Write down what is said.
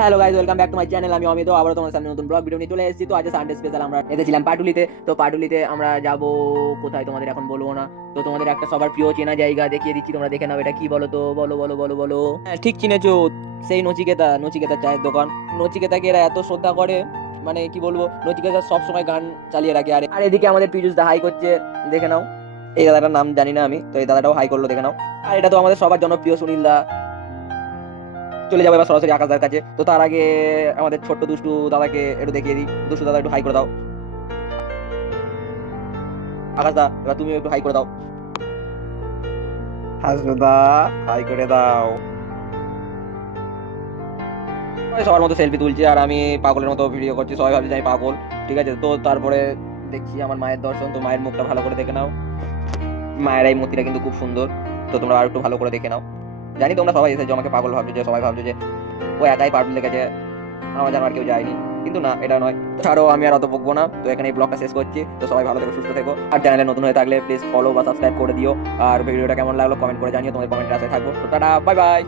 Hello guys, welcome back to my channel. আমি অমিত, আবার তোমাদের সামনে নতুন ব্লগ ভিডিও নিয়ে চলে এসেছি। তো আজ সানডে স্পেশাল আমরা এসেছিলাম পাটুলিতে। তো পাটুলিতে আমরা যাব কোথায় তোমাদের এখন বলবো না। তো তোমাদের একটা সবার প্রিয় চেনা জায়গা দেখিয়ে দিচ্ছি, তোমরা দেখে নাও। এটা কি বলো তো, বলো বলো বলো বলো। হ্যাঁ, ঠিক চিনেছো, সেই নচিকেতা চায়ের দোকান। নচিকেতাকে এরা এত শ্রদ্ধা করে, মানে কি বলবো, নচিকেতা সব সময় গান চালিয়ে রাখে। আর এদিকে আমাদের পীযুষ দা হাই করছে, দেখে নাও। এই দাদাটার নাম জানি না আমি, তো এই দাদাটাও হাই করলো, দেখে নাও। আর এটা তো আমাদের সবার জনপ্রিয় সুনীল দা। চলে যাবো এবার সরাসরি আকাশদার কাছে। তো তার আগে আমাদের ছোট্ট দুষ্টু দাদাকে একটু দেখিয়ে দিই। দুষ্টু দাদা একটু হাই করে দাও। আকাশদা, এবার তুমি একটু হাই করে দাও। হাসদা, হাই করে দাও। সবাই সবার মতো সেলফি তুলছি আর আমি পাগলের মতো ভিডিও করছি। সবাই ভাবছে যে আমি পাগল, ঠিক আছে। তো তারপরে দেখছি আমার মায়ের দর্শন। তো মায়ের মুখটা ভালো করে দেখে নাও। মায়ের এই মূর্তিটা কিন্তু খুব সুন্দর, তো তোমরা আর একটু ভালো করে দেখে নাও। জানি তোমরা সবাই এসেছো, আমাকে পাগল ভাবছো, যে সবাই ভাবছো যে ও একাই পাগল লেগেছে, আমার যেন আর কেউ যায়নি। কিন্তু না, এটা নয়। ছাড়ো, আমি আর অত বকবো না। তো এখানে এই ব্লগটা শেষ করছি। তো সবাই ভালো থেকো, সুস্থ থেকো। আর চ্যানেলে নতুন হয়ে থাকলে প্লিজ ফলো বা সাবস্ক্রাইব করে দিও। আর ভিডিওটা কেমন লাগলো কমেন্ট করে জানিও, তোমাদের কমেন্টের আশায় থাকবো। তো টাটা, বাই বাই।